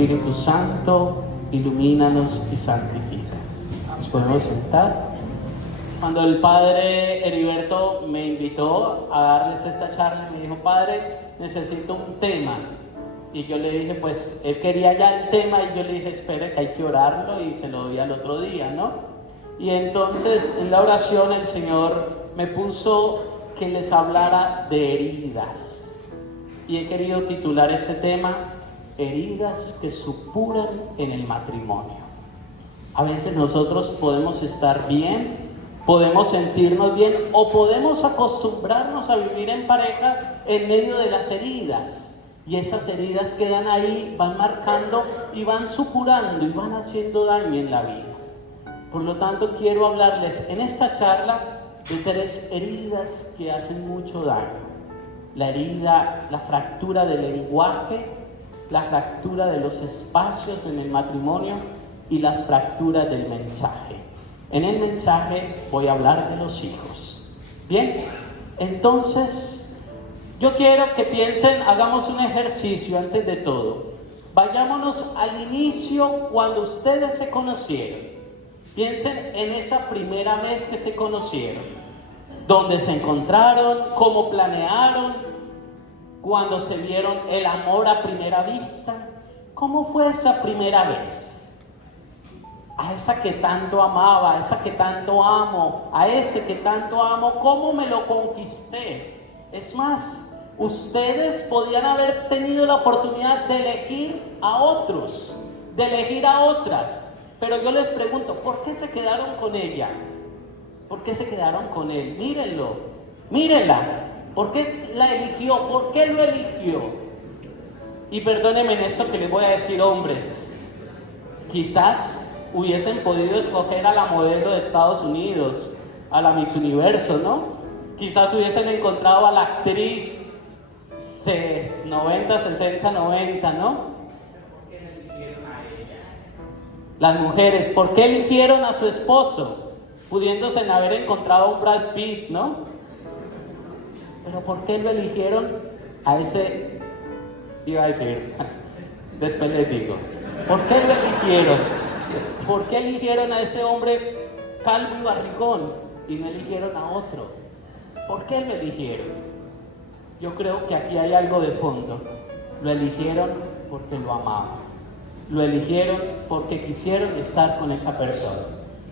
Espíritu Santo, ilumínanos y santifica. Nos podemos sentar. Cuando el padre Heriberto me invitó a darles esta charla, me dijo: padre, necesito un tema. Y yo le dije, pues él quería ya el tema, y yo le dije, espere que hay que orarlo y se lo doy al otro día, ¿no? Y entonces en la oración el Señor me puso que les hablara de heridas. Y he querido titular este tema: heridas que supuran en el matrimonio. A veces nosotros podemos estar bien, podemos sentirnos bien, o podemos acostumbrarnos a vivir en pareja en medio de las heridas. Y esas heridas quedan ahí, van marcando y van supurando y van haciendo daño en la vida. Por lo tanto, quiero hablarles en esta charla de 3 heridas que hacen mucho daño. La herida, la fractura del lenguaje, la fractura de los espacios en el matrimonio y las fracturas del mensaje. En el mensaje voy a hablar de los hijos. Bien, entonces yo quiero que piensen, hagamos un ejercicio antes de todo. Vayámonos al inicio, cuando ustedes se conocieron. Piensen en esa primera vez que se conocieron. ¿Dónde se encontraron? ¿Cómo planearon? ¿Cuándo se vieron el amor a primera vista? ¿Cómo fue esa primera vez? A esa que tanto amaba, a esa que tanto amo, a ese que tanto amo, ¿cómo me lo conquisté? Es más, ustedes podían haber tenido la oportunidad de elegir a otros, de elegir a otras, pero yo les pregunto, ¿por qué se quedaron con ella? ¿Por qué se quedaron con él? Mírenlo, mírenla. ¿Por qué la eligió? ¿Por qué lo eligió? Y perdónenme en esto que les voy a decir, hombres, quizás hubiesen podido escoger a la modelo de Estados Unidos, a la Miss Universo, ¿no? Quizás hubiesen encontrado a la actriz 90, 60, 90, ¿no? ¿Por qué no eligieron a ella? Las mujeres, ¿por qué eligieron a su esposo? Pudiéndose haber encontrado a un Brad Pitt, ¿no? Pero ¿por qué lo eligieron a ese? Iba a decir, después les digo, ¿por qué lo eligieron? ¿Por qué eligieron a ese hombre calvo y barrigón y no eligieron a otro? ¿Por qué lo eligieron? Yo creo que aquí hay algo de fondo. Lo eligieron porque lo amaban. Lo eligieron porque quisieron estar con esa persona.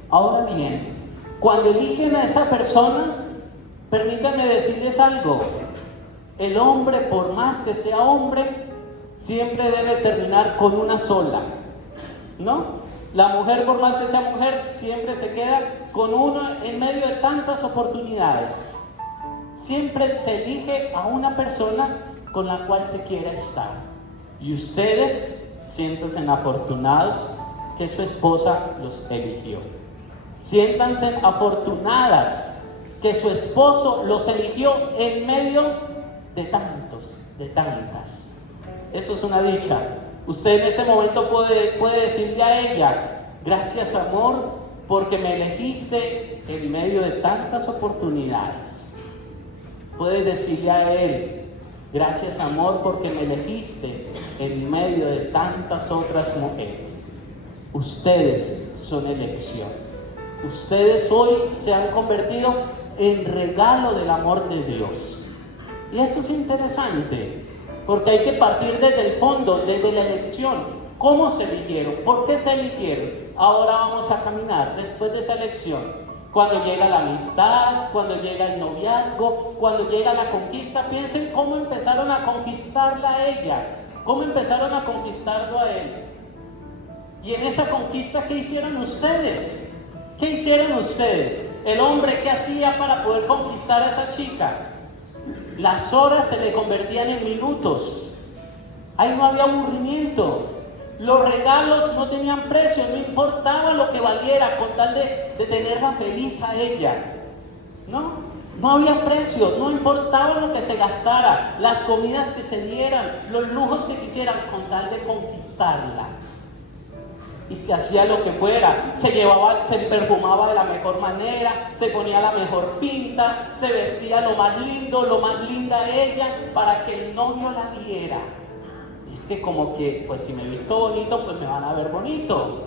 Ahora bien, cuando eligen a esa persona, permítanme decirles algo. El hombre, por más que sea hombre, siempre debe terminar con una sola, ¿no? La mujer, por más que sea mujer, siempre se queda con uno en medio de tantas oportunidades. Siempre se elige a una persona con la cual se quiera estar. Y ustedes, siéntanse afortunados que su esposa los eligió. Siéntanse afortunadas que su esposo los eligió en medio de tantos, de tantas. Eso es una dicha. Usted en este momento puede decirle a ella: gracias, amor, porque me elegiste en medio de tantas oportunidades. Puede decirle a él: gracias, amor, porque me elegiste en medio de tantas otras mujeres. Ustedes son elección. Ustedes hoy se han convertido en regalo del amor de Dios. Y eso es interesante, porque hay que partir desde el fondo, desde la elección. ¿Cómo se eligieron? ¿Por qué se eligieron? Ahora vamos a caminar después de esa elección. Cuando llega la amistad, cuando llega el noviazgo, cuando llega la conquista, piensen cómo empezaron a conquistarla a ella, cómo empezaron a conquistarlo a él. Y en esa conquista, ¿qué hicieron ustedes? ¿Qué hicieron ustedes? El hombre, ¿qué hacía para poder conquistar a esa chica? Las horas se le convertían en minutos. Ahí no había aburrimiento. Los regalos no tenían precio, no importaba lo que valiera, con tal de tenerla feliz a ella. No había precio, no importaba lo que se gastara, las comidas que se dieran, los lujos que quisieran, con tal de conquistarla. Y se hacía lo que fuera, se perfumaba de la mejor manera, se ponía la mejor pinta, se vestía lo más lindo, lo más linda ella, para que el novio la viera. Es que como que, pues si me he visto bonito, pues me van a ver bonito.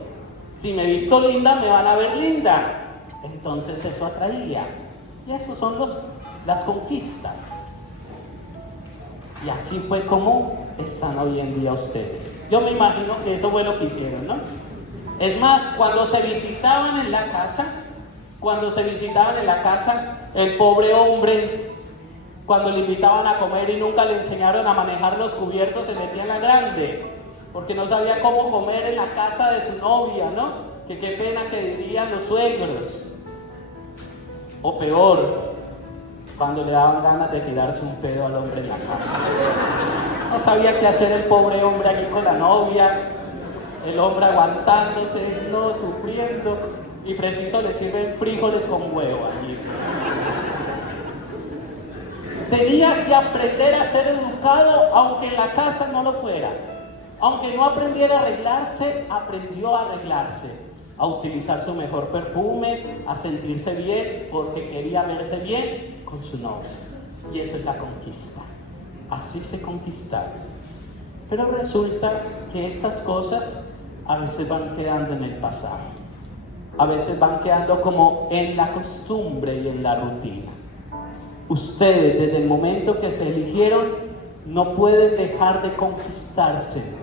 Si me he visto linda, me van a ver linda. Entonces eso atraía. Y esos son las conquistas. Y así fue como están hoy en día ustedes. Yo me imagino que eso fue lo que hicieron, ¿no? Es más, cuando se visitaban en la casa, el pobre hombre, cuando le invitaban a comer y nunca le enseñaron a manejar los cubiertos, se metía en la grande, porque no sabía cómo comer en la casa de su novia, ¿no? Que qué pena que dirían los suegros. O peor, cuando le daban ganas de tirarse un pedo al hombre en la casa. No sabía qué hacer el pobre hombre allí con la novia, el hombre aguantándose, no, sufriendo, y preciso le sirven frijoles con huevo allí. Tenía que aprender a ser educado, aunque en la casa no lo fuera. Aunque no aprendiera a arreglarse, aprendió a arreglarse, a utilizar su mejor perfume, a sentirse bien, porque quería verse bien con su novia. Y eso es la conquista. Así se conquistaron. Pero resulta que estas cosas a veces van quedando en el pasado. A veces van quedando como en la costumbre y en la rutina. Ustedes, desde el momento que se eligieron, no pueden dejar de conquistarse.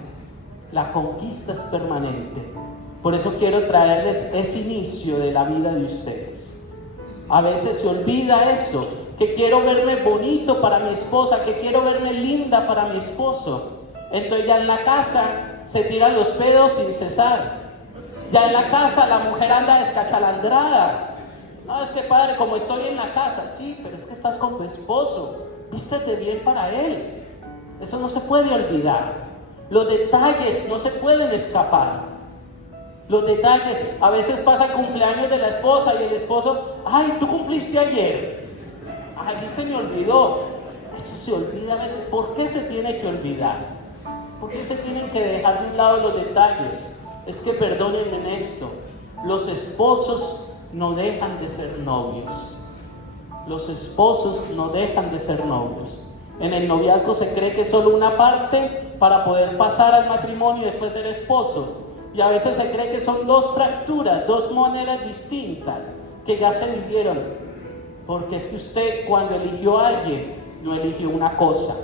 La conquista es permanente. Por eso quiero traerles ese inicio de la vida de ustedes. A veces se olvida eso, que quiero verme bonito para mi esposa, que quiero verme linda para mi esposo. Entonces ya en la casa se tiran los pedos sin cesar. Ya en la casa la mujer anda descachalandrada. No, es que padre, como estoy en la casa, sí, pero es que estás con tu esposo, vístete bien para él. Eso no se puede olvidar. Los detalles no se pueden escapar. Los detalles, a veces pasa cumpleaños de la esposa y el esposo, ay, tú cumpliste ayer. Ay, se me olvidó. Eso se olvida a veces. ¿Por qué se tiene que olvidar? ¿Por qué se tienen que dejar de un lado los detalles? Es que perdónenme en esto, los esposos no dejan de ser novios. Los esposos no dejan de ser novios. En el noviazgo se cree que es solo una parte para poder pasar al matrimonio y después ser esposos. Y a veces se cree que son dos fracturas, dos maneras distintas que ya se vivieron. Porque es que usted cuando eligió a alguien, no eligió una cosa.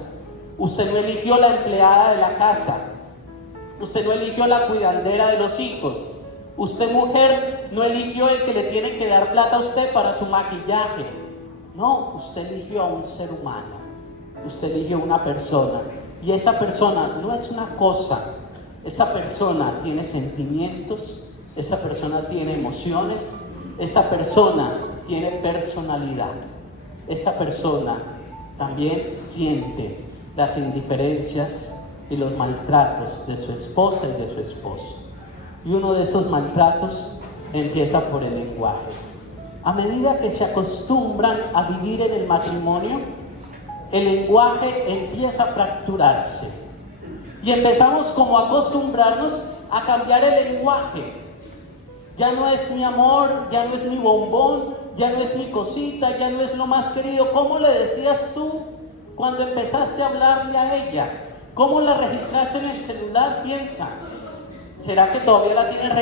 Usted no eligió la empleada de la casa. Usted no eligió la cuidadera de los hijos. Usted, mujer, no eligió el que le tiene que dar plata a usted para su maquillaje. No, usted eligió a un ser humano. Usted eligió una persona. Y esa persona no es una cosa. Esa persona tiene sentimientos. Esa persona tiene emociones. Esa persona tiene personalidad. Esa persona también siente las indiferencias y los maltratos de su esposa y de su esposo. Y uno de esos maltratos empieza por el lenguaje. A medida que se acostumbran a vivir en el matrimonio, el lenguaje empieza a fracturarse. Y empezamos como a acostumbrarnos a cambiar el lenguaje. Ya no es mi amor, ya no es mi bombón, ya no es mi cosita, ya no es lo más querido. ¿Cómo le decías tú cuando empezaste a hablarle a ella? ¿Cómo la registraste en el celular? Piensa. ¿Será que todavía la tiene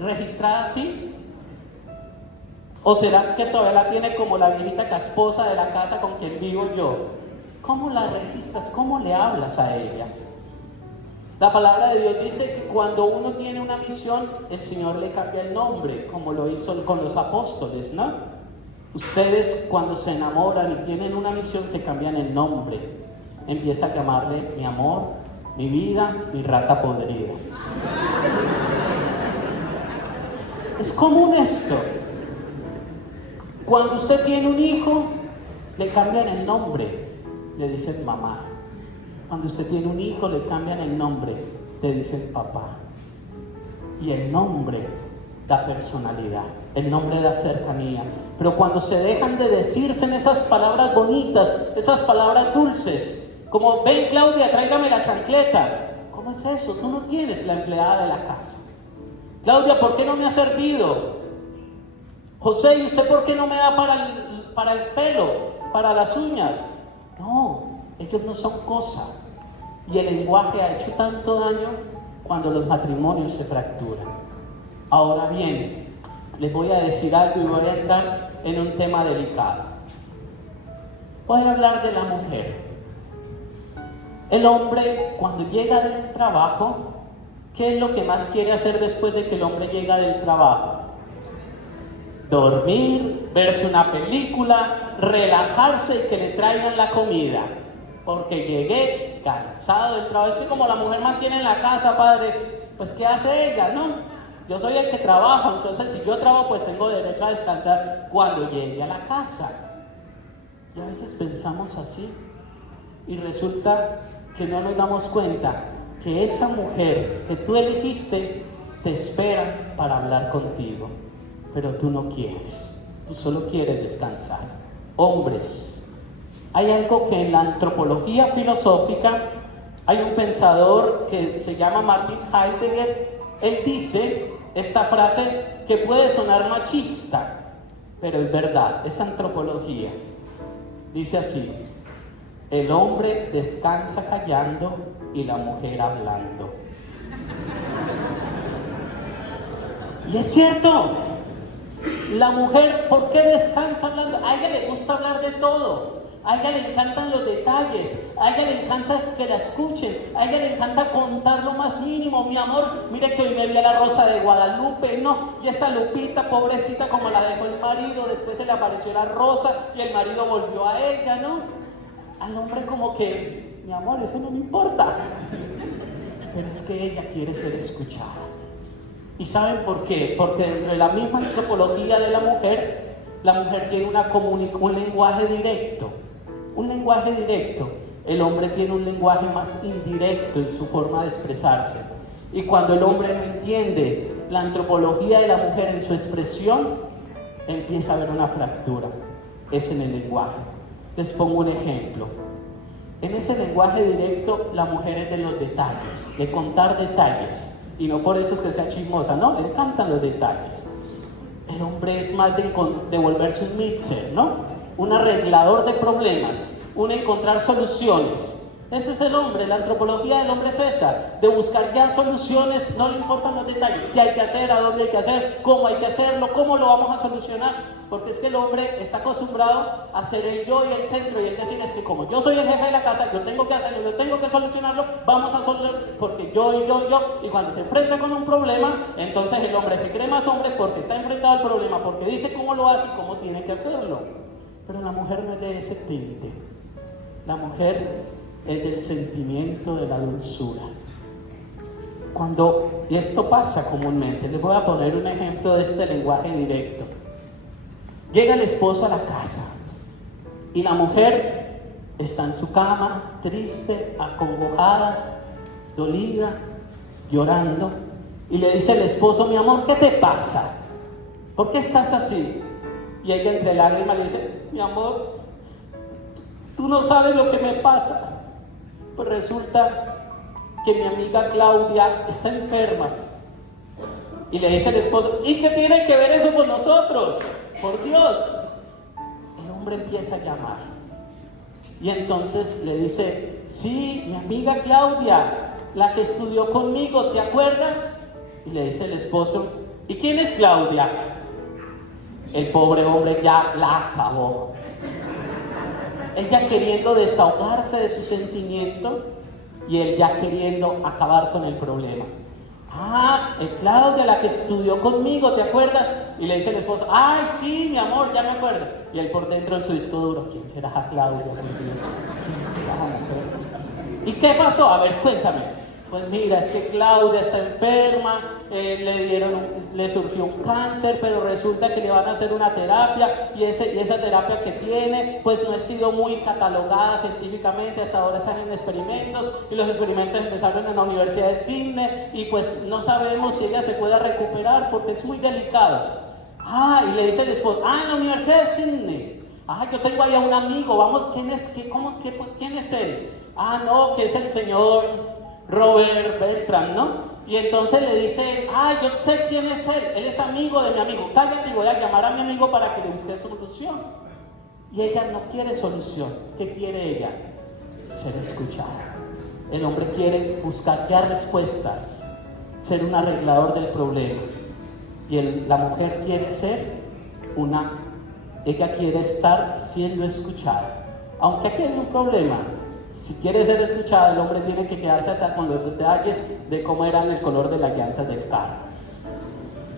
registrada así? ¿O será que todavía la tiene como la viejita casposa de la casa con quien vivo yo? ¿Cómo la registras? ¿Cómo le hablas a ella? La palabra de Dios dice que cuando uno tiene una misión, el Señor le cambia el nombre, como lo hizo con los apóstoles, ¿no? Ustedes cuando se enamoran y tienen una misión, se cambian el nombre. Empieza a llamarle mi amor, mi vida, mi rata podrida. Es común esto. Cuando usted tiene un hijo, le cambian el nombre, le dicen mamá. Cuando usted tiene un hijo, le cambian el nombre, le dicen papá. Y el nombre da personalidad, el nombre da cercanía. Pero cuando se dejan de decirse en esas palabras bonitas, esas palabras dulces, como ven Claudia, tráigame la chancleta. ¿Cómo es eso? Tú no tienes la empleada de la casa. Claudia, ¿por qué no me ha servido? José, ¿y usted por qué no me da para el pelo, para las uñas? No, ellos no son cosa. Y el lenguaje ha hecho tanto daño cuando los matrimonios se fracturan. Ahora bien, les voy a decir algo y voy a entrar en un tema delicado. Voy a hablar de la mujer. El hombre, cuando llega del trabajo, ¿qué es lo que más quiere hacer después de que el hombre llega del trabajo? Dormir, verse una película, relajarse y que le traigan la comida. Porque llegué cansado del trabajo. Es que como la mujer mantiene en la casa, padre, pues ¿qué hace ella, no? Yo soy el que trabajo, entonces si yo trabajo, pues tengo derecho a descansar cuando llegue a la casa. Y a veces pensamos así. Y resulta que no nos damos cuenta que esa mujer que tú elegiste te espera para hablar contigo. Pero tú no quieres. Tú solo quieres descansar. Hombres. Hay algo que en la antropología filosófica, hay un pensador que se llama Martin Heidegger, él dice esta frase que puede sonar machista, pero es verdad, es antropología. Dice así: el hombre descansa callando y la mujer hablando. Y es cierto, la mujer, ¿por qué descansa hablando? A ella le gusta hablar de todo. A ella le encantan los detalles, a ella le encanta que la escuchen, a ella le encanta contar lo más mínimo. Mi amor, mire que hoy me vi a la Rosa de Guadalupe, no, y esa Lupita, pobrecita, como la dejó el marido, después se le apareció la Rosa y el marido volvió a ella, ¿no? Al hombre como que, mi amor, eso no me importa. Pero es que ella quiere ser escuchada. ¿Y saben por qué? Porque dentro de la misma antropología de la mujer tiene un lenguaje directo. Un lenguaje directo. El hombre tiene un lenguaje más indirecto en su forma de expresarse. Y cuando el hombre no entiende la antropología de la mujer en su expresión, empieza a haber una fractura. Es en el lenguaje. Les pongo un ejemplo. En ese lenguaje directo, la mujer es de los detalles, de contar detalles. Y no por eso es que sea chismosa, no, le encantan los detalles. El hombre es más de volverse un mixer, ¿no? Un arreglador de problemas, un encontrar soluciones. Ese es el hombre, la antropología del hombre es esa, de buscar ya soluciones, no le importan los detalles, qué hay que hacer, a dónde hay que hacer, cómo hay que hacerlo, cómo lo vamos a solucionar. Porque es que el hombre está acostumbrado a ser el yo y el centro, y el decir es que como yo soy el jefe de la casa, yo tengo que hacerlo, yo tengo que solucionarlo, vamos a solucionarlo porque yo, y cuando se enfrenta con un problema, entonces el hombre se cree más hombre porque está enfrentado al problema, porque dice cómo lo hace y cómo tiene que hacerlo. Pero la mujer no es de ese tinte. La mujer es del sentimiento, de la dulzura. Y esto pasa comúnmente, les voy a poner un ejemplo de este lenguaje directo. Llega el esposo a la casa y la mujer está en su cama, triste, acongojada, dolida, llorando, y le dice el esposo: mi amor, ¿qué te pasa? ¿Por qué estás así? Y ella entre lágrimas le dice: mi amor, tú no sabes lo que me pasa. Pues resulta que mi amiga Claudia está enferma. Y le dice el esposo: ¿y qué tiene que ver eso con nosotros? Por Dios. El hombre empieza a llamar. Y entonces le dice: sí, mi amiga Claudia, la que estudió conmigo, ¿te acuerdas? Y le dice el esposo: ¿y quién es Claudia? El pobre hombre ya la acabó. Ella queriendo desahogarse de su sentimiento y él ya queriendo acabar con el problema. Ah, Claudia, la que estudió conmigo, ¿te acuerdas? Y le dice el esposo: ay, sí, mi amor, ya me acuerdo. Y él por dentro en su disco duro: ¿quién será Claudia? ¿Quién será la mujer? ¿Y qué pasó? A ver, cuéntame. Pues mira, es que Claudia está enferma, le surgió un cáncer, pero resulta que le van a hacer una terapia y esa terapia que tiene, pues no ha sido muy catalogada científicamente, hasta ahora están en experimentos y los experimentos empezaron en la Universidad de Sydney y pues no sabemos si ella se puede recuperar porque es muy delicado. Ah, y le dice el esposo: ah, en la Universidad de Sydney. Ah, yo tengo ahí a un amigo, vamos, ¿quién es él? Ah, no, que es el señor Robert Beltrán, ¿no? Y entonces le dice: ah, yo sé quién es él es amigo de mi amigo, cállate y voy a llamar a mi amigo para que le busque solución. Y ella no quiere solución. ¿Qué quiere ella? Ser escuchada. El hombre quiere buscar ya respuestas, ser un arreglador del problema. Y la mujer quiere ser ella quiere estar siendo escuchada. Aunque aquí hay un problema. Si quiere ser escuchada, el hombre tiene que quedarse hasta con los detalles de cómo eran el color de las llantas del carro.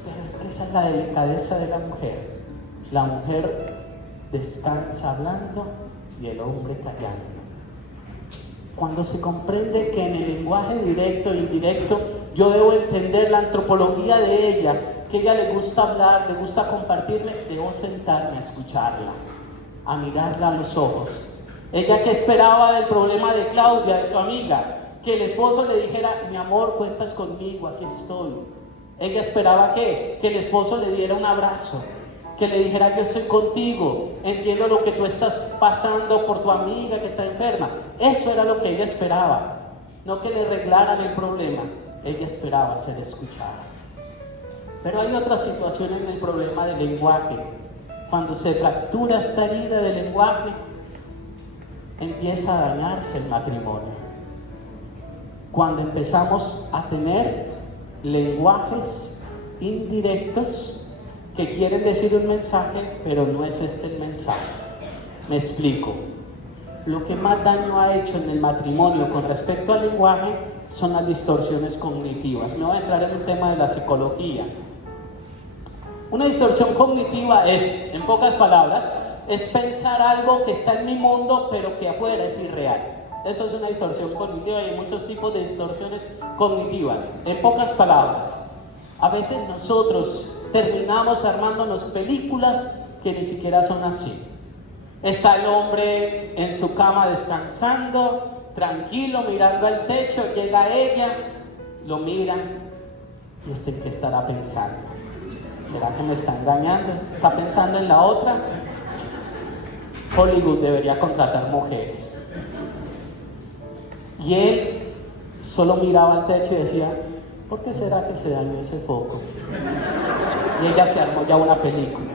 Pero es que esa es la delicadeza de la mujer. La mujer descansa hablando y el hombre callando. Cuando se comprende que en el lenguaje directo e indirecto yo debo entender la antropología de ella, que ella le gusta hablar, le gusta compartirme, debo sentarme a escucharla, a mirarla a los ojos. Ella que esperaba del problema de Claudia, de su amiga, que el esposo le dijera: mi amor, cuentas conmigo, aquí estoy. Ella esperaba que el esposo le diera un abrazo, que le dijera: yo estoy contigo, entiendo lo que tú estás pasando por tu amiga que está enferma. Eso era lo que ella esperaba, no que le arreglaran el problema. Ella esperaba ser escuchada. Pero hay otra situación en el problema del lenguaje. Cuando se fractura esta herida del lenguaje, empieza a dañarse el matrimonio. Cuando empezamos a tener lenguajes indirectos que quieren decir un mensaje, pero no es este el mensaje. Me explico. Lo que más daño ha hecho en el matrimonio con respecto al lenguaje son las distorsiones cognitivas. Me voy a entrar en un tema de la psicología. Una distorsión cognitiva es, en pocas palabras, es pensar algo que está en mi mundo, pero que afuera es irreal. Eso es una distorsión cognitiva y hay muchos tipos de distorsiones cognitivas. En pocas palabras, a veces nosotros terminamos armándonos películas que ni siquiera son así. Está el hombre en su cama descansando, tranquilo, mirando al techo, llega ella, lo miran y ¿qué estará pensando? ¿Será que me está engañando? ¿Está pensando en la otra? Hollywood debería contratar mujeres. Y él solo miraba al techo y decía: ¿por qué será que se dañó ese foco? Y ella se armó ya una película.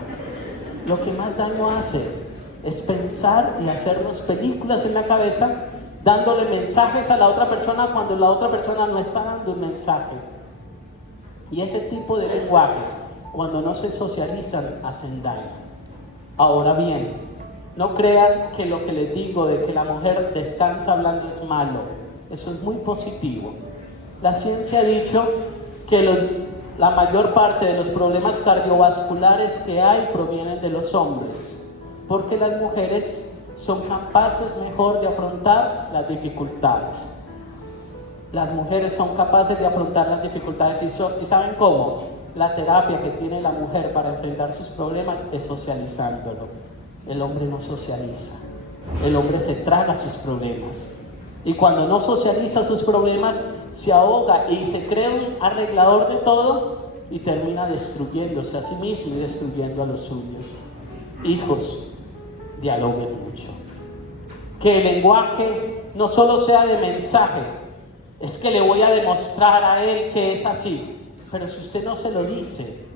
Lo que más daño hace es pensar y hacernos películas en la cabeza, dándole mensajes a la otra persona cuando la otra persona no está dando un mensaje. Y ese tipo de lenguajes, cuando no se socializan, hacen daño. Ahora bien, no crean que lo que les digo de que la mujer descansa hablando es malo. Eso es muy positivo. La ciencia ha dicho que la mayor parte de los problemas cardiovasculares que hay provienen de los hombres, porque las mujeres son capaces mejor de afrontar las dificultades. Las mujeres son capaces de afrontar las dificultades y ¿saben cómo? La terapia que tiene la mujer para enfrentar sus problemas es socializándolo. El hombre no socializa. El hombre se traga sus problemas. Y cuando no socializa sus problemas, se ahoga y se cree un arreglador de todo y termina destruyéndose a sí mismo y destruyendo a los suyos. Hijos, dialoguen mucho. Que el lenguaje no solo sea de mensaje, es que le voy a demostrar a él que es así. Pero si usted no se lo dice,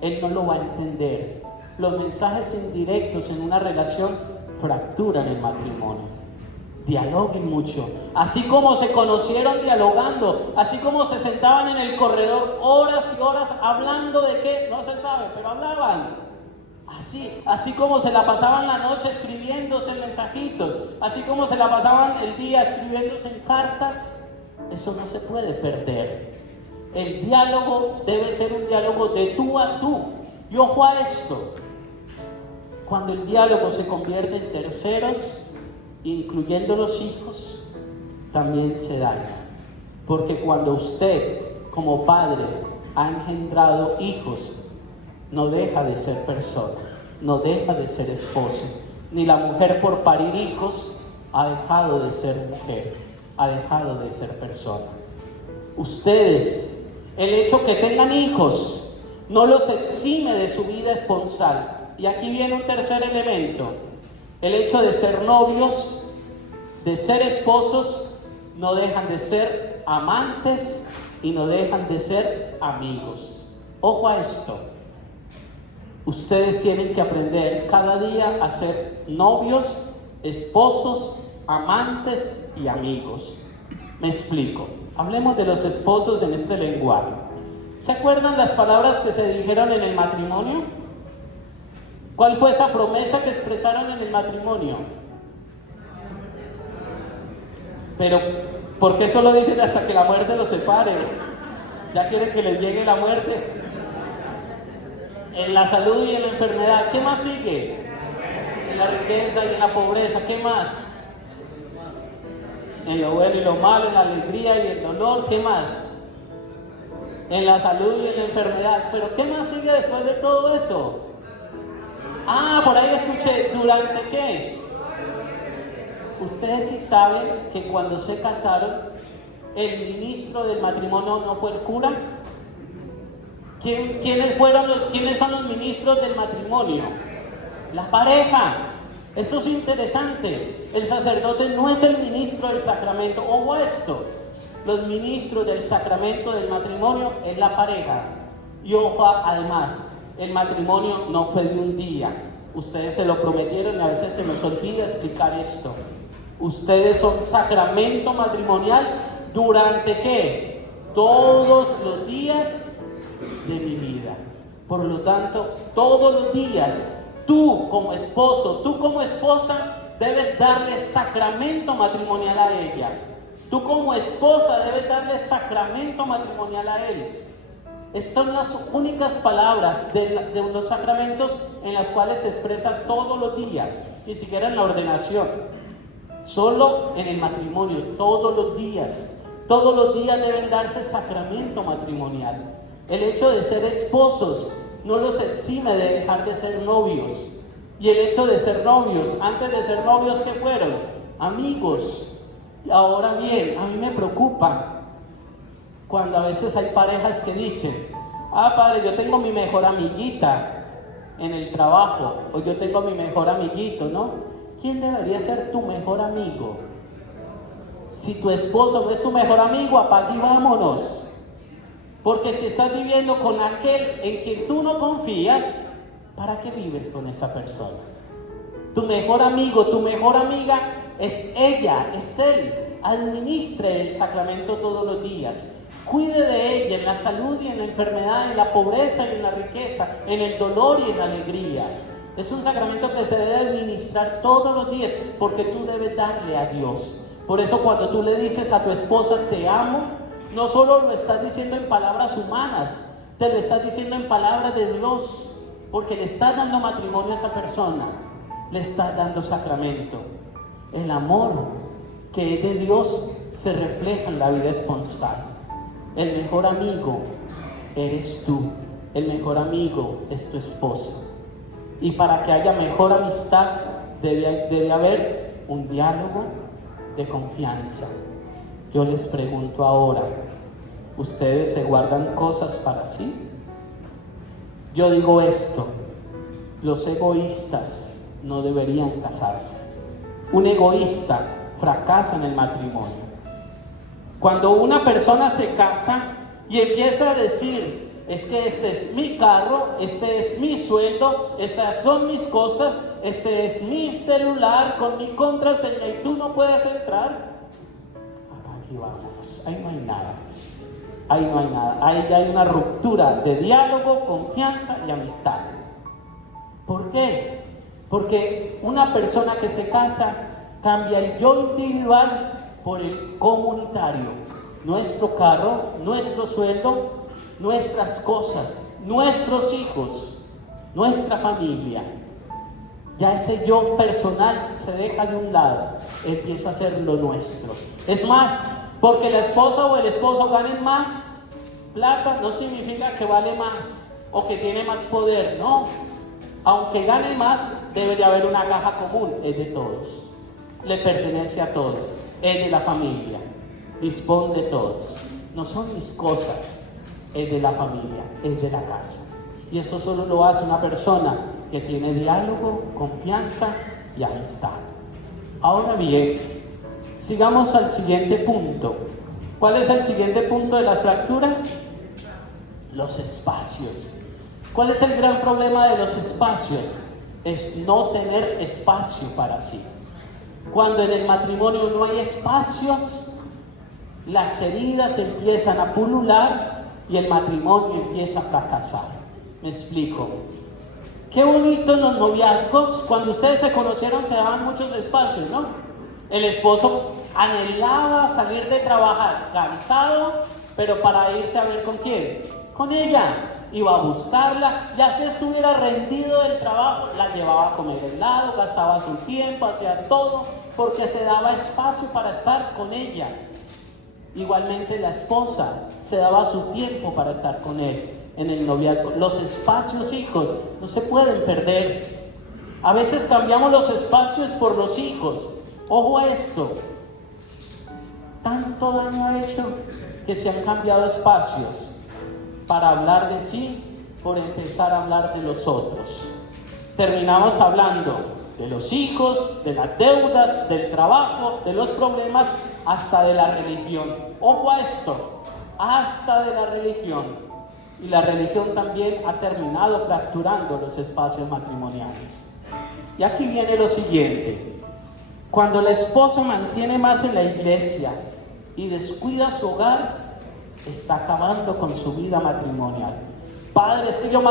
él no lo va a entender. Los mensajes indirectos en una relación fracturan el matrimonio. Dialoguen mucho. Así como se conocieron dialogando, así como se sentaban en el corredor horas y horas hablando de qué, no se sabe, pero hablaban. Así como se la pasaban la noche escribiéndose en mensajitos, así como se la pasaban el día escribiéndose en cartas, eso no se puede perder. El diálogo debe ser un diálogo de tú a tú. Y ojo a esto: cuando el diálogo se convierte en terceros, incluyendo los hijos, también se daña. Porque cuando usted, como padre, ha engendrado hijos, no deja de ser persona, no deja de ser esposo. Ni la mujer por parir hijos ha dejado de ser mujer, ha dejado de ser persona. Ustedes, el hecho que tengan hijos no los exime de su vida esponsal. Y aquí viene un tercer elemento: el hecho de ser novios, de ser esposos, no dejan de ser amantes y no dejan de ser amigos. Ojo a esto: ustedes tienen que aprender cada día a ser novios, esposos, amantes y amigos. Me explico. Hablemos de los esposos en este lenguaje. ¿Se acuerdan las palabras que se dijeron en el matrimonio? ¿Cuál fue esa promesa que expresaron en el matrimonio? Pero, ¿por qué solo dicen hasta que la muerte los separe? ¿Ya quieren que les llegue la muerte? En la salud y en la enfermedad, ¿qué más sigue? En la riqueza y en la pobreza, ¿qué más? En lo bueno y lo malo, en la alegría y el dolor, ¿qué más? En la salud y en la enfermedad, pero ¿qué más sigue después de todo eso? Ah, por ahí escuché, ¿durante qué? Ustedes sí saben que cuando se casaron, el ministro del matrimonio no fue el cura. ¿Quiénes son los ministros del matrimonio? La pareja. Eso es interesante. El sacerdote no es el ministro del sacramento. Ojo a esto. Los ministros del sacramento del matrimonio es la pareja. Y ojo, además, el matrimonio no fue de un día. Ustedes se lo prometieron y a veces se nos olvida explicar esto. Ustedes son sacramento matrimonial durante ¿qué? Todos los días de mi vida. Por lo tanto, todos los días, tú como esposo, tú como esposa, debes darle sacramento matrimonial a ella. Tú como esposa debes darle sacramento matrimonial a él. Esas son las únicas palabras de los sacramentos en las cuales se expresa todos los días, ni siquiera en la ordenación. Solo en el matrimonio, todos los días deben darse sacramento matrimonial. El hecho de ser esposos no los exime de dejar de ser novios. Y el hecho de ser novios, antes de ser novios, ¿qué fueron? Amigos. Y ahora bien, a mí me preocupa cuando a veces hay parejas que dicen: ah, padre, yo tengo mi mejor amiguita en el trabajo, o yo tengo mi mejor amiguito, ¿no? ¿Quién debería ser tu mejor amigo? Si tu esposo no es tu mejor amigo, apague y vámonos. Porque si estás viviendo con aquel en quien tú no confías, ¿para qué vives con esa persona? Tu mejor amigo, tu mejor amiga es ella, es él. Administre el sacramento todos los días. Cuide de ella en la salud y en la enfermedad, en la pobreza y en la riqueza, en el dolor y en la alegría. Es un sacramento que se debe administrar todos los días porque tú debes darle a Dios. Por eso cuando tú le dices a tu esposa te amo, no solo lo estás diciendo en palabras humanas, te lo estás diciendo en palabras de Dios, porque le estás dando matrimonio a esa persona, le estás dando sacramento. El amor que es de Dios se refleja en la vida esponsal. El mejor amigo eres tú, el mejor amigo es tu esposa. Y para que haya mejor amistad debe haber un diálogo de confianza. Yo les pregunto ahora, ¿ustedes se guardan cosas para sí? Yo digo esto: los egoístas no deberían casarse. Un egoísta fracasa en el matrimonio. Cuando una persona se casa y empieza a decir: es que este es mi carro, este es mi sueldo, estas son mis cosas, este es mi celular con mi contraseña y tú no puedes entrar. Aquí vámonos, ahí no hay nada. Ahí no hay nada. Ahí ya hay una ruptura de diálogo, confianza y amistad. ¿Por qué? Porque una persona que se casa cambia el yo individual por el comunitario. Nuestro carro, nuestro sueldo, nuestras cosas, nuestros hijos, nuestra familia. Ya ese yo personal se deja de un lado, empieza a ser lo nuestro. Es más, porque la esposa o el esposo ganen más plata no significa que vale más o que tiene más poder, no. Aunque ganen más, debe de haber una caja común, es de todos, le pertenece a todos, es de la familia, dispone de todos. No son mis cosas, es de la familia, es de la casa. Y eso solo lo hace una persona que tiene diálogo, confianza y amistad. Ahora bien, sigamos al siguiente punto. ¿Cuál es el siguiente punto de las fracturas? Los espacios. ¿Cuál es el gran problema de los espacios? Es no tener espacio para sí. Cuando en el matrimonio no hay espacios, las heridas empiezan a pulular y el matrimonio empieza a fracasar. Me explico. Qué bonito en los noviazgos, cuando ustedes se conocieron se daban muchos espacios, ¿no? El esposo anhelaba salir de trabajar cansado, pero para irse a ver con quién, con ella. Iba a buscarla, ya si estuviera rendido del trabajo, la llevaba a comer helado, gastaba su tiempo, hacía todo, porque se daba espacio para estar con ella. Igualmente la esposa se daba su tiempo para estar con él en el noviazgo. Los espacios, hijos, no se pueden perder. A veces cambiamos los espacios por los hijos. Ojo a esto. Tanto daño ha hecho que se han cambiado espacios para hablar de sí, por empezar a hablar de los otros. Terminamos hablando de los hijos, de las deudas, del trabajo, de los problemas, hasta de la religión. Ojo a esto, hasta de la religión. Y la religión también ha terminado fracturando los espacios matrimoniales. Y aquí viene lo siguiente. Cuando la esposa mantiene más en la iglesia y descuida su hogar, está acabando con su vida matrimonial. Padre, es que yo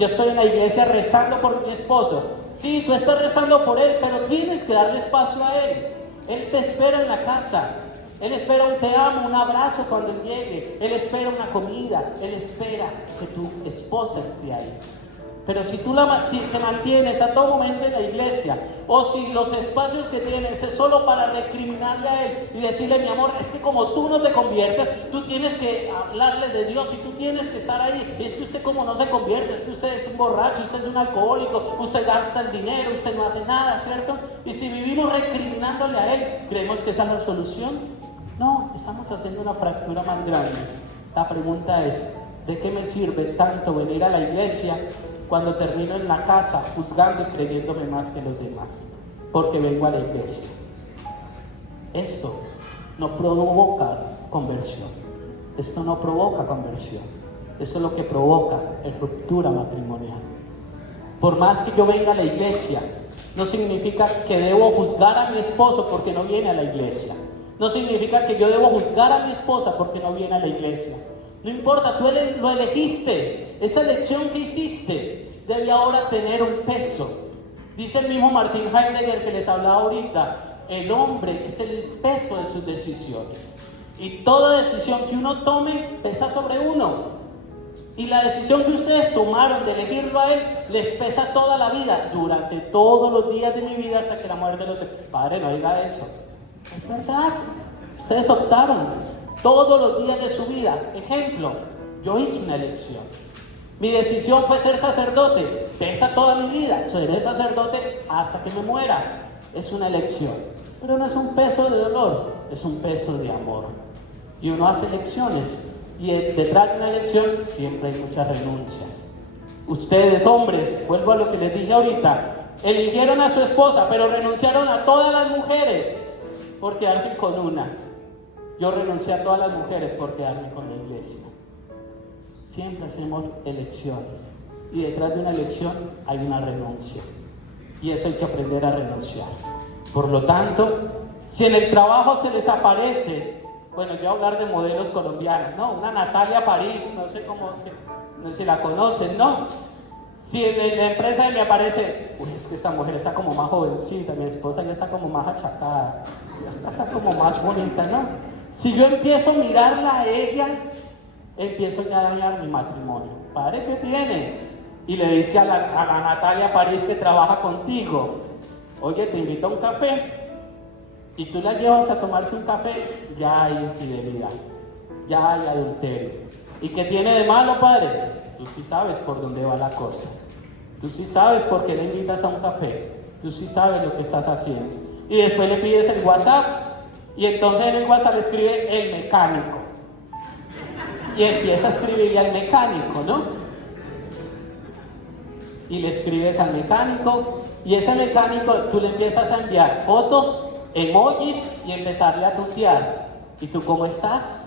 estoy en la iglesia rezando por mi esposo. Sí, tú estás rezando por él, pero tienes que darle espacio a él. Él te espera en la casa. Él espera un te amo, un abrazo cuando él llegue. Él espera una comida. Él espera que tu esposa esté ahí. Pero si tú te mantienes a todo momento en la iglesia, o si los espacios que tienes es solo para recriminarle a él y decirle, mi amor, es que como tú no te conviertes, tú tienes que hablarle de Dios y tú tienes que estar ahí. Y es que usted como no se convierte, es que usted es un borracho, usted es un alcohólico, usted gasta el dinero, usted no hace nada, ¿cierto? Y si vivimos recriminándole a él, ¿creemos que esa es la solución? No, estamos haciendo una fractura más grande. La pregunta es, ¿de qué me sirve tanto venir a la iglesia cuando termino en la casa juzgando y creyéndome más que los demás? Porque vengo a la iglesia. Esto no provoca conversión. Esto no provoca conversión. Eso es lo que provoca es ruptura matrimonial. Por más que yo venga a la iglesia, no significa que debo juzgar a mi esposo porque no viene a la iglesia. No significa que yo debo juzgar a mi esposa porque no viene a la iglesia. No importa, tú lo elegiste. Esa elección que hiciste debe ahora tener un peso. Dice el mismo Martin Heidegger que les hablaba ahorita, el hombre es el peso de sus decisiones. Y toda decisión que uno tome pesa sobre uno. Y la decisión que ustedes tomaron de elegirlo a él les pesa toda la vida, durante todos los días de mi vida hasta que la muerte los separe. Padre, no diga eso. Es verdad, ustedes optaron todos los días de su vida. Ejemplo, yo hice una elección. Mi decisión fue ser sacerdote. Pesa toda mi vida. Seré sacerdote hasta que me muera. Es una elección. Pero no es un peso de dolor, es un peso de amor. Y uno hace elecciones. Y detrás de una elección siempre hay muchas renuncias. Ustedes, hombres, vuelvo a lo que les dije ahorita, eligieron a su esposa, pero renunciaron a todas las mujeres por quedarse con una. Yo renuncié a todas las mujeres por quedarme con la iglesia. Siempre hacemos elecciones. Y detrás de una elección hay una renuncia. Y eso hay que aprender a renunciar. Por lo tanto, si en el trabajo se les aparece, bueno, yo voy a hablar de modelos colombianos, ¿no? Una Natalia París, no sé si la conocen, ¿no? Si en la empresa me aparece, uy, es que esta mujer está como más jovencita, mi esposa ya está como más achacada, ya está como más bonita, ¿no? Si yo empiezo a mirarla a ella, empiezo ya a dañar mi matrimonio. Padre, ¿qué tiene? Y le dice a la Natalia París que trabaja contigo, oye, te invito a un café. Y tú la llevas a tomarse un café, ya hay infidelidad, ya hay adulterio. ¿Y qué tiene de malo, padre? Tú sí sabes por dónde va la cosa. Tú sí sabes por qué le invitas a un café. Tú sí sabes lo que estás haciendo. Y después le pides el WhatsApp. Y entonces en el WhatsApp le escribe el mecánico. Y empieza a escribirle al mecánico, ¿no? Y le escribes al mecánico. Y ese mecánico tú le empiezas a enviar fotos, emojis y empezarle a tutear. ¿Y tú cómo estás?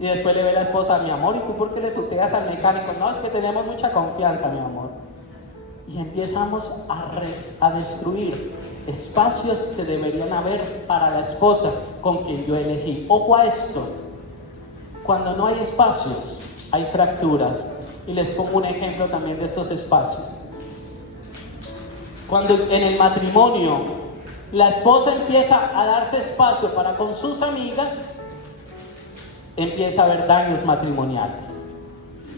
Y después le ve la esposa, mi amor, ¿y tú por qué le tuteas al mecánico? No, es que tenemos mucha confianza, mi amor. Y empezamos a destruir espacios que deberían haber para la esposa con quien yo elegí. Ojo a esto, Cuando no hay espacios, hay fracturas. Y les pongo un ejemplo también de esos espacios. Cuando en el matrimonio la esposa empieza a darse espacio para con sus amigas, empieza a haber daños matrimoniales.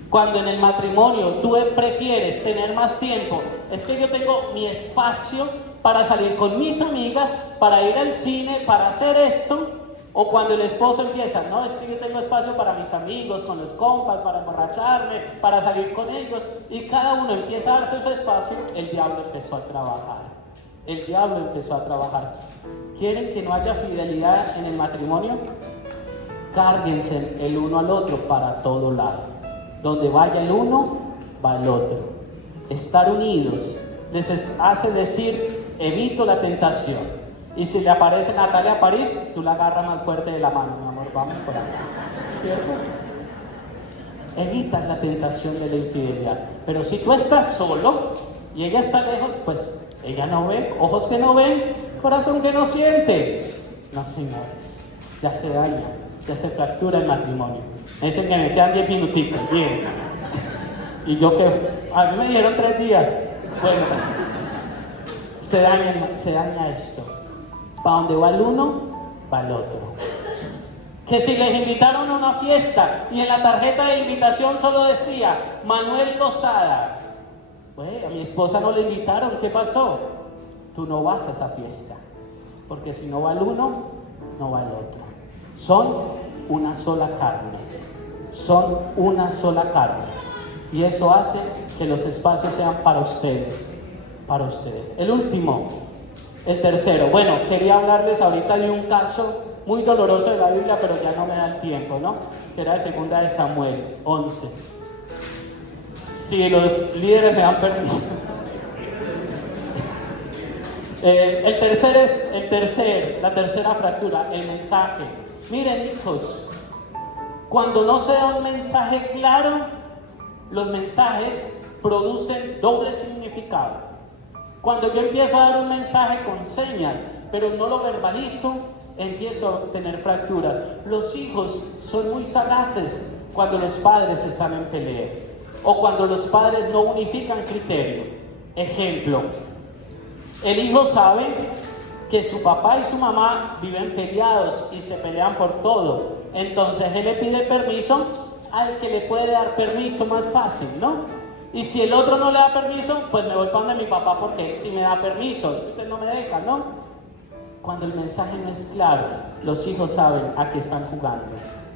Cuando en el matrimonio tú prefieres tener más tiempo, es que yo tengo mi espacio para salir con mis amigas, para ir al cine, para hacer esto. O cuando el esposo empieza, no, es que yo tengo espacio para mis amigos, con los compas, para emborracharme, para salir con ellos. Y cada uno empieza a darse su espacio, el diablo empezó a trabajar. El diablo empezó a trabajar. ¿Quieren que no haya fidelidad en el matrimonio? Cárguense el uno al otro para todo lado. Donde vaya el uno, va el otro. Estar unidos les hace decir, evito la tentación. Y si le aparece Natalia París, tú la agarras más fuerte de la mano, mi amor, vamos por acá. ¿Cierto? Evitas la tentación de la infidelidad. Pero si tú estás solo y ella está lejos, pues ella no ve, ojos que no ven, corazón que no siente. No, señores, ya se daña, ya se fractura el matrimonio. Es el que me quedan 10 minutitos, bien. Y yo que, a mí me dieron 3 días. Bueno, se daña esto. Para donde va el uno, va el otro. Que si les invitaron a una fiesta y en la tarjeta de invitación solo decía Manuel Lozada, pues a mi esposa no le invitaron, ¿qué pasó? Tú no vas a esa fiesta, porque si no va el uno, no va el otro. Son una sola carne, son una sola carne, y eso hace que los espacios sean para ustedes, para ustedes. El último, el tercero. Bueno, quería hablarles ahorita de un caso muy doloroso de la Biblia, pero ya no me da el tiempo, ¿no? Que era de 2 de Samuel 11. Si los líderes me dan permiso. La tercera fractura, el mensaje. Miren, hijos, cuando no se da un mensaje claro, los mensajes producen doble significado. Cuando yo empiezo a dar un mensaje con señas, pero no lo verbalizo, empiezo a tener fracturas. Los hijos son muy sagaces cuando los padres están en pelea o cuando los padres no unifican criterio. Ejemplo, el hijo sabe que su papá y su mamá viven peleados y se pelean por todo. Entonces él le pide permiso al que le puede dar permiso más fácil, ¿no? Y si el otro no le da permiso, pues me voy para donde mi papá porque él sí me da permiso. Usted no me deja, ¿no? Cuando el mensaje no es claro, los hijos saben a qué están jugando.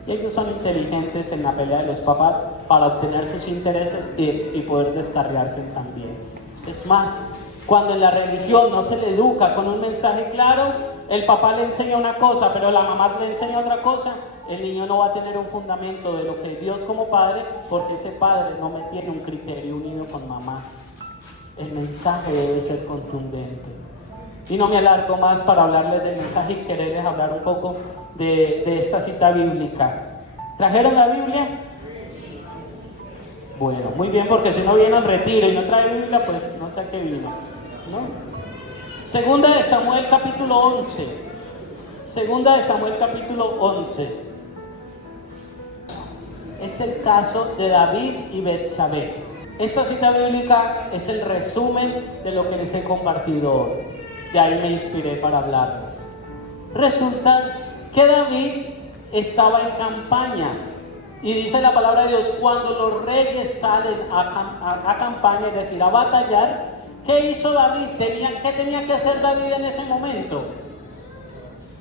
Y ellos son inteligentes en la pelea de los papás para obtener sus intereses y poder descargarse también. Es más, cuando en la religión no se le educa con un mensaje claro, el papá le enseña una cosa, pero la mamá le enseña otra cosa, el niño no va a tener un fundamento de lo que es Dios como padre, porque ese padre no me tiene un criterio unido con mamá. El mensaje debe ser contundente. Y no me alargo más para hablarles del mensaje y quererles hablar un poco de esta cita bíblica. ¿Trajeron la Biblia? Bueno, muy bien, porque si no viene al retiro y no trae Biblia, pues no sé a qué vino, ¿no? Segunda de Samuel capítulo 11. Segunda de Samuel capítulo 11. Es el caso de David y Betsabé. Esta cita bíblica es el resumen de lo que les he compartido hoy. De ahí me inspiré para hablarles. Resulta que David estaba en campaña. Y dice la palabra de Dios, cuando los reyes salen a campaña, es decir, a batallar, ¿qué hizo David? ¿Qué tenía que hacer David en ese momento?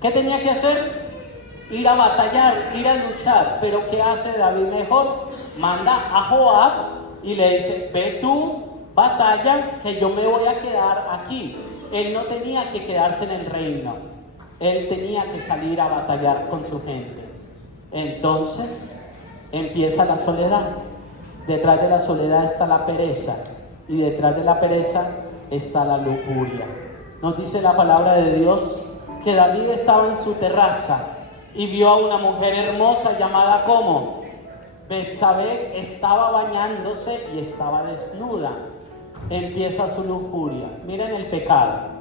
¿Qué tenía que hacer? Ir a batallar, ir a luchar. Pero ¿qué hace David mejor? Manda a Joab y le dice, ve tú, batalla, que yo me voy a quedar aquí. Él no tenía que quedarse en el reino. Él tenía que salir a batallar con su gente. Entonces empieza la soledad. Detrás de la soledad está la pereza. Y detrás de la pereza está la lujuria. Nos dice la palabra de Dios que David estaba en su terraza y vio a una mujer hermosa llamada como Betsabé, estaba bañándose y estaba desnuda. Empieza su lujuria. Miren el pecado.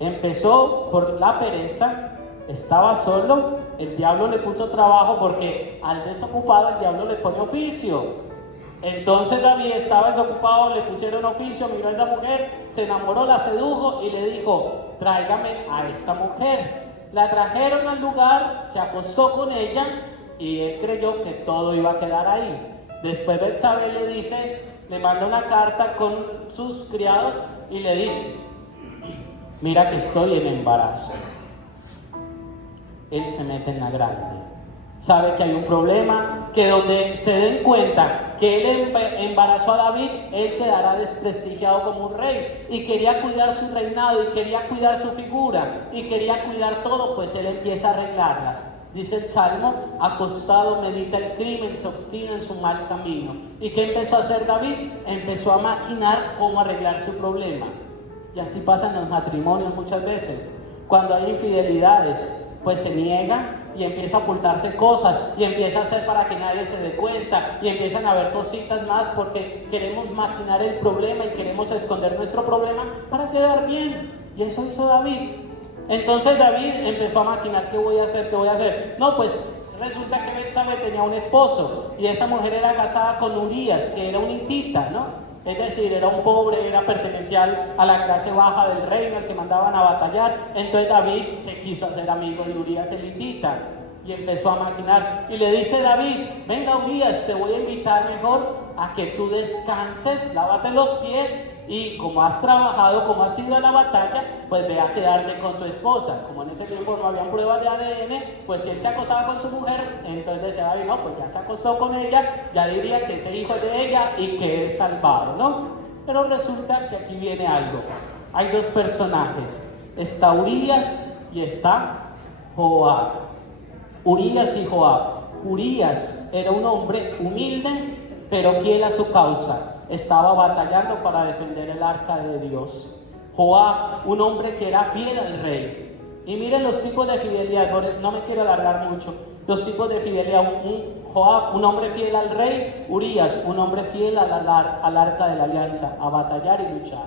Empezó por la pereza, estaba solo, el diablo le puso trabajo porque al desocupado el diablo le pone oficio. Entonces David estaba desocupado, le pusieron oficio, miró a esa mujer, se enamoró, la sedujo y le dijo: tráigame a esta mujer. La trajeron al lugar, se acostó con ella y él creyó que todo iba a quedar ahí. Después Betsabé le manda una carta con sus criados y le dice: mira que estoy en embarazo. Él se mete en la grande. Sabe que hay un problema, que donde se den cuenta que él embarazó a David, él quedará desprestigiado como un rey. Y quería cuidar su reinado, y quería cuidar su figura, y quería cuidar todo, pues él empieza a arreglarlas. Dice el Salmo: acostado medita el crimen, se obstina en su mal camino. ¿Y qué empezó a hacer David? Empezó a maquinar cómo arreglar su problema. Y así pasa en los matrimonios muchas veces. Cuando hay infidelidades, pues se niega y empieza a ocultarse cosas y empieza a hacer para que nadie se dé cuenta y empiezan a haber cositas más porque queremos maquinar el problema y queremos esconder nuestro problema para quedar bien. Y eso hizo David. Entonces David empezó a maquinar: ¿qué voy a hacer? ¿Qué voy a hacer? No, pues resulta que Betsabé tenía un esposo y esa mujer era casada con Urías, que era un hitita, ¿no? Es decir, era un pobre, pertenecía a la clase baja del reino, al que mandaban a batallar. Entonces David se quiso hacer amigo de Urías el hitita y empezó a maquinar. Y le dice David: venga Urías, te voy a invitar mejor a que tú descanses, lávate los pies y como has trabajado, como has ido a la batalla, pues ve a quedarte con tu esposa. Como en ese tiempo no habían pruebas de ADN, pues si él se acostaba con su mujer, entonces decía David: no, pues ya se acostó con ella, ya diría que ese hijo es de ella y que es salvado, ¿no? Pero resulta que aquí viene algo. Hay dos personajes, está Urías y está Joab. Urías y Joab. Urías era un hombre humilde, pero fiel a su causa. Estaba batallando para defender el arca de Dios. Joab, un hombre que era fiel al rey. Y miren los tipos de fidelidad, no me quiero alargar mucho. Los tipos de fidelidad: Joab, un hombre fiel al rey; Urías, un hombre fiel al arca de la alianza, a batallar y luchar.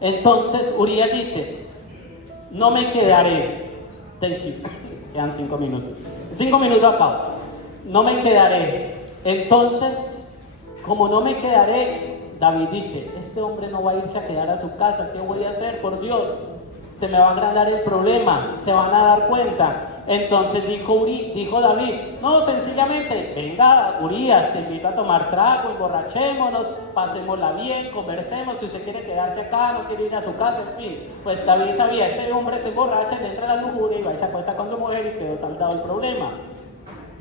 Entonces Urías dice: no me quedaré. Thank you. Quedan 5 minutos. 5 minutos acá. No me quedaré. Entonces, como no me quedaré, David dice: este hombre no va a irse a quedar a su casa. ¿Qué voy a hacer? Por Dios, se me va a agrandar el problema, se van a dar cuenta. Entonces dijo David: no, sencillamente, venga Urías, te invito a tomar trago, emborrachémonos, pasémosla bien, conversemos. Si usted quiere quedarse acá, no quiere ir a su casa, en fin. Pues David sabía: este hombre se emborracha, le entra la lujuria y va y se acuesta con su mujer y quedó saldado el problema.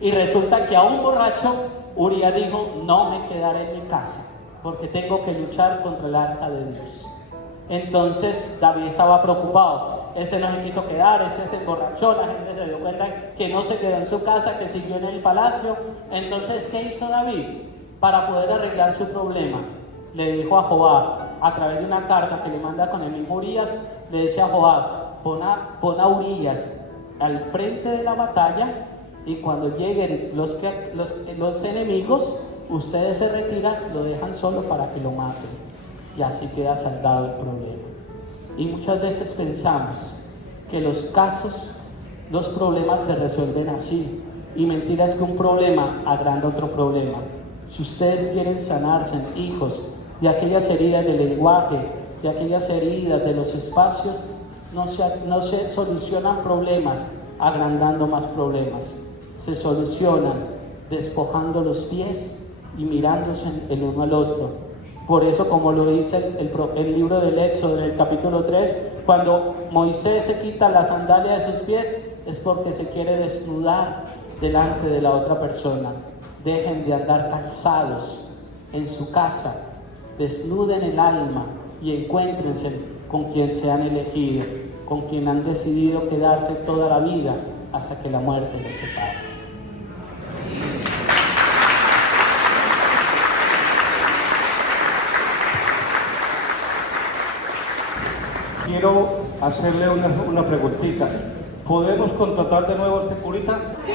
Y resulta que a un borracho Urías dijo: no me quedaré en mi casa, porque tengo que luchar contra el arca de Dios. Entonces David estaba preocupado. Este no se quiso quedar, este se emborrachó, la gente se dio cuenta que no se quedó en su casa, que siguió en el palacio. Entonces, ¿qué hizo David para poder arreglar su problema? Le dijo a Joab, a través de una carta que le manda con el mismo Urías, le dice a Joab: pon a Urías al frente de la batalla, y cuando lleguen los enemigos, ustedes se retiran, lo dejan solo para que lo maten, y así queda saldado el problema. Y muchas veces pensamos que los problemas se resuelven así, y mentira es que un problema agranda otro problema. Si ustedes quieren sanarse, hijos, de aquellas heridas del lenguaje, de aquellas heridas de los espacios, no se solucionan problemas agrandando más problemas. Se solucionan despojando los pies y mirándose el uno al otro. Por eso, como lo dice el libro del Éxodo, en el capítulo 3, cuando Moisés se quita la sandalia de sus pies, es porque se quiere desnudar delante de la otra persona. Dejen de andar calzados en su casa, desnuden el alma y encuéntrense con quien se han elegido, con quien han decidido quedarse toda la vida hasta que la muerte los separe. Quiero hacerle una preguntita. ¿Podemos contratar de nuevo a este curita? Sí.